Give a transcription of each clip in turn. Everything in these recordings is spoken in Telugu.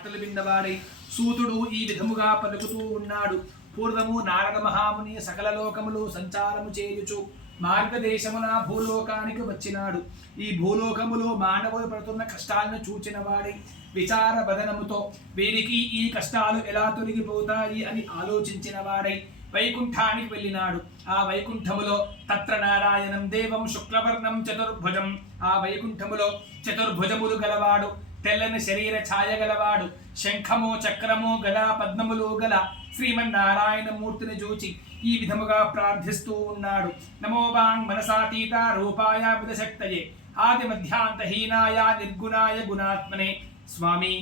మాటలు విన్నవాడై సూతుడు ఈ విధముగా పలుకుతూ ఉన్నాడు. పూర్వము నారద మహాముని సకల లోకములు సంచారము చేయుచు మార్గదేశమున భూలోకానికి వచ్చినాడు. ఈ భూలోకములో మానవులు పడుతున్న కష్టాలను చూచిన వాడి విచార బదనముతో వీరికి ఈ కష్టాలు ఎలా తొలగిపోతాయి అని ఆలోచించిన వాడై వైకుంఠానికి వెళ్ళినాడు. ఆ వైకుంఠములో తత్ర నారాయణం దేవం శుక్లవర్ణం చతుర్భుజం. ఆ వైకుంఠములో చతుర్భుజములు గలవాడు తెల్లని శరీర ఛాయ గలవాడు శంఖము చక్రము గదా పద్మములు గల శ్రీమన్నారాయణ మూర్తిని చూచి ఈ విధముగా ప్రార్థిస్తూ ఉన్నాడు. నమోబాంగ్ మనసాతీత రూపాయ విదశక్తయే ఆది మధ్యాంతహీనాయ నిర్గుణాయ గుణాత్మనే. స్వామి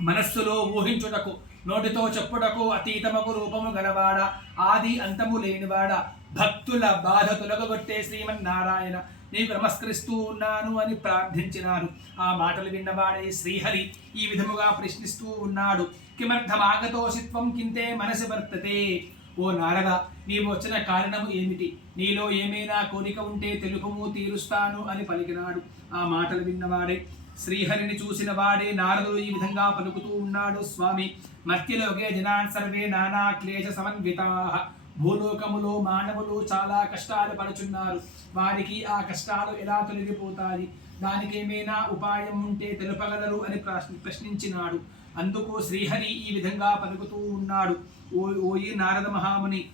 మనస్సులో ఊహించుటకు నోటితో చెప్పుటకు అతీతమకు రూపము గలవాడ ఆది అంతము లేనివాడ భక్తుల బాధ తొలగొట్టే శ్రీమన్నారాయణ. నీకు నమస్కరిస్తూ ఉన్నాను అని ప్రార్థించినారు ఆ మాటలు విన్నవాడే శ్రీహరి ఈ విధముగా ప్రశ్నిస్తూ ఉన్నాడు. కిమర్థమాగతోషిత్వం కింతే మనసి వర్తతే. ఓ నారద నీవు వచ్చిన కారణము ఏమిటి? నీలో ఏమైనా కోరిక ఉంటే తెలుపుము తీరుస్తాను అని పలికినాడు. ఆ మాటలు విన్నవాడే శ్రీహరిని చూసిన వాడే నారదుడు ఈ విధంగా పలుకుతూ ఉన్నాడు స్వామి మధ్యలోకే జనాన్ సర్వే నానా క్లేశ సమన్వితా. భూలోకములో మానవులు చాలా కష్టాలు పడుచున్నారు. వారికి ఆ కష్టాలు ఎలా తొలగిపోతాయి? దానికి ఏమైనా ఉపాయం ఉంటే తెలుపగలరు అని ప్రశ్న- ప్రశ్నించినాడు. అందుకు శ్రీహరి ఈ విధంగా పలుకుతూ ఉన్నాడు. ఓ ఓయి నారద మహాముని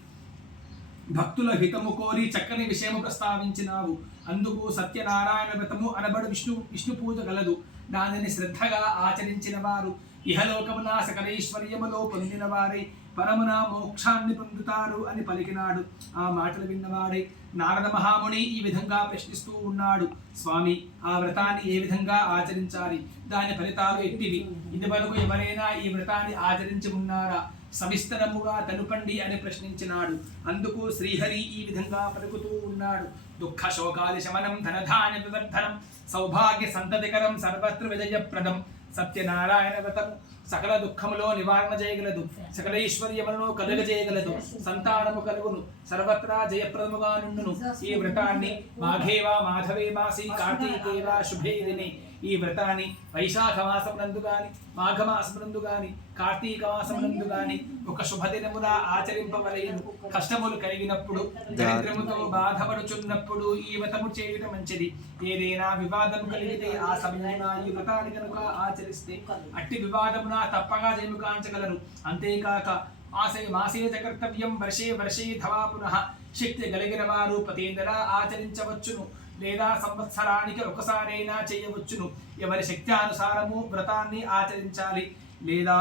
భక్తుల హితము కోరి చక్కని విషయము ప్రస్తావించినావు. అందుకు సత్యనారాయణ వ్రతము అనబడు విష్ణు విష్ణు పూజ గలదు. దానిని శ్రద్ధగా ఆచరించిన వారు ఇహలోకమున సకలైశ్వర్యములో పొందిన వారై పరమున మోక్షాన్ని పొందుతారు అని పలికినాడు. ఆ మాటలు విన్నవాడే నారద మహాముని ఈ విధంగా ప్రశ్నిస్తూ ఉన్నాడు. స్వామి ఆ వ్రతాన్ని ఏ విధంగా ఆచరించాలి? దాని ఫలితాలు ఎట్టివి? ఇదివరకు ఎవరైనా ఈ వ్రతాన్ని ఆచరించి ఉన్నారా? సవిస్తరముగా తెలుపండి అని ప్రశ్నించినాడు. అందుకు శ్రీహరి ఈ విధంగా పలుకుతూ ఉన్నాడు. దుఃఖ శోకాది శమనం ధనధాన్య వివర్ధనం సౌభాగ్య సంతతికరం సర్వత్ర విజయప్రదం సత్యనారాయణ వ్రతము సకల దుఃఖములో నివారణ చేయగలదు. సకల ఐశ్వర్యములను కలుగజేయగలదు సంతానము కలుగును. సర్వత్రా జయప్రదముగా నుండును. ఈ వ్రతాన్ని మాఘేవా మాధవే మాసి కార్తీకేవా శుభేదిని ఈ వ్రతాన్ని వైశాఖ మాసమునందు గాని మాఘమాసమునందు గాని కార్తీక మాసమునందు గాని ఒక శుభదినమున ఆచరింపవలయను కష్టములు కలిగినప్పుడు దరిద్రముతో బాధపడుచున్నప్పుడు ఈ వ్రతము చేయటం మంచిది. ఏదైనా వివాదం కలిగితే ఆ సమయమున ఈ వ్రతాన్ని కనుక ఆచరిస్తే అట్టి వివాదమున తప్పగా జయము కాంచగలరు. అంతేకాక మాసే మాసే కర్తవ్యం వర్షే వర్షే ధవా పునః శక్తి కలిగిన వారు పతేంద్ర ఆచరించవచ్చును. లేదా సంవత్సరానికి ఒకసారైనా చేయవచ్చును. ఎవరి శక్త్యానుసారము వ్రతాన్ని ఆచరించాలి. లేదా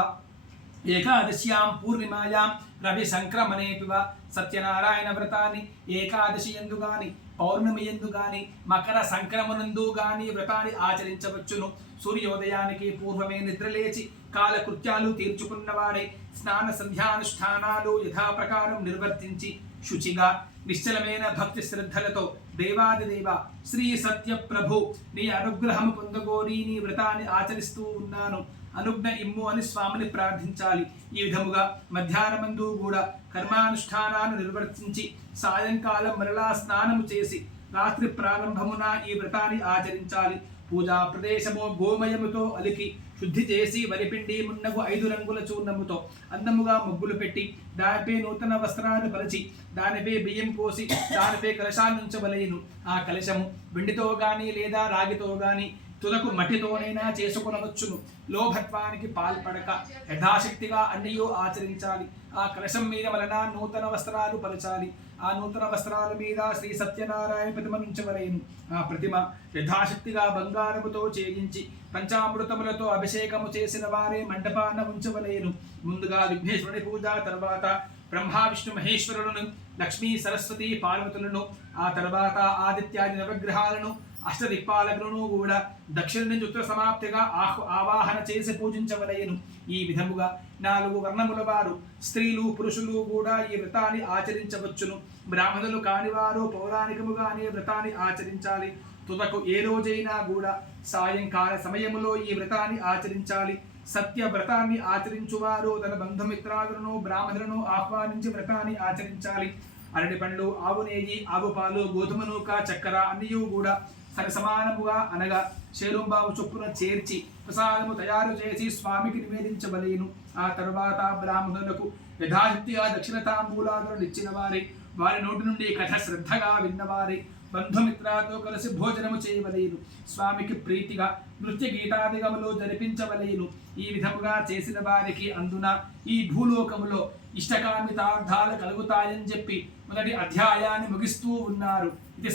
ఏకాదశ్యాం పూర్ణిమాయాం రవి సంక్రమణేపివ సత్యనారాయణ వ్రతాన్ని ఏకాదశి ఎందు గాని పౌర్ణమి ఎందు గాని మకర సంక్రమణందు గాని వ్రతాన్ని ఆచరించవచ్చును. సూర్యోదయానికి పూర్వమే నిద్రలేచి కాలకృత్యాలు తీర్చుకున్నవాడే స్నాన సంధ్యానుష్ఠానాలు యథాప్రకారం నిర్వర్తించి శుచిగా నిశ్చలమైన భక్తి శ్రద్ధలతో దేవాదిదేవ శ్రీ సత్య ప్రభు నీ అనుగ్రహము పొందగోరి నీ వ్రతాన్ని ఆచరిస్తూ ఉన్నాను. అనుజ్ఞ ఇమ్ము అని స్వామిని ప్రార్థించాలి. ఈ విధముగా మధ్యాహ్నమందు కూడా కర్మానుష్ఠానాన్ని నిర్వర్తించి సాయంకాలం మరలా స్నానము చేసి రాత్రి ప్రారంభమున ఈ వ్రతాన్ని ఆచరించాలి. పూజా ప్రదేశము గోమయముతో అలికి శుద్ధి చేసి వరిపిండి మున్నగు ఐదు రంగుల చూర్ణముతో అందముగా ముగ్గులు పెట్టి దానిపై నూతన వస్త్రాన్ని పరిచి దానిపై బియ్యం పోసి దానిపై కలశాన్నించవలయను ఆ కలశము వెండితో గాని లేదా రాగితో గాని తులకు మట్టితోనైనా చేసుకునవచ్చును. లోభత్వానికి పాల్పడక యథాశక్తిగా అన్నయో ఆచరించాలి. ఆ కలశం మీద వలన నూతన వస్త్రాలు పరచాలి. ఆ నూతన వస్త్రాల మీద శ్రీ సత్యనారాయణ ప్రతిమ నుంచవలేను. ఆ ప్రతిమ యథాశక్తిగా బంగారముతో చేయించి పంచామృతములతో అభిషేకము చేసిన వారే మండపాన ఉంచవలేను. ముందుగా విఘ్నేశ్వరుని పూజ తర్వాత బ్రహ్మ విష్ణు మహేశ్వరులను లక్ష్మీ సరస్వతి పార్వతులను ఆ తర్వాత ఆదిత్యాది నవగ్రహాలను అష్టదిక్పాలకులను కూడా దక్షిణ నుంచి ఉత్తర సమాప్తిగా ఆహ్ ఆవాహన చేసి పూజించవలయను ఈ విధముగా నాలుగు వర్ణముల వారు స్త్రీలు పురుషులు కూడా ఈ వ్రతాన్ని ఆచరించవచ్చును. బ్రాహ్మణులు కానివారు పౌరాణికముగానే వ్రతాన్ని ఆచరించాలి. తుదకు ఏ రోజైనా కూడా సాయంకాల సమయములో ఈ వ్రతాన్ని ఆచరించాలి. సత్య వ్రతాన్ని ఆచరించువారు తన బంధుమిత్రాదులను బ్రాహ్మణులను ఆహ్వానించి వ్రతాన్ని ఆచరించాలి. అరటి పండ్లు ఆవు నెయ్యి ఆవు పాలు గోధుమ నూక చక్కెర అన్నీ కూడా సరసమానముగా అనగా శేరుంబాబు చొప్పున చేర్చి ప్రసాదము తయారు చేసి స్వామికి నివేదించవలేను. ఆ తర్వాత బ్రాహ్మణులకు యథాశక్తిగా దక్షిణ తాంబూలాదులను ఇచ్చిన వారి వారి నోటి నుండి కథ శ్రద్ధగా విన్నవారి బంధుమిత్రాతో కలిసి భోజనము చేయవలేను. స్వామికి ప్రీతిగా నృత్య గీతాదిగములు జరిపించవలేను. ఈ విధముగా చేసిన వారికి అందున ఈ భూలోకములో ఇష్టకామితార్థాలు కలుగుతాయని చెప్పి మొదటి అధ్యాయాన్ని ముగిస్తూ ఉన్నారు. ఇది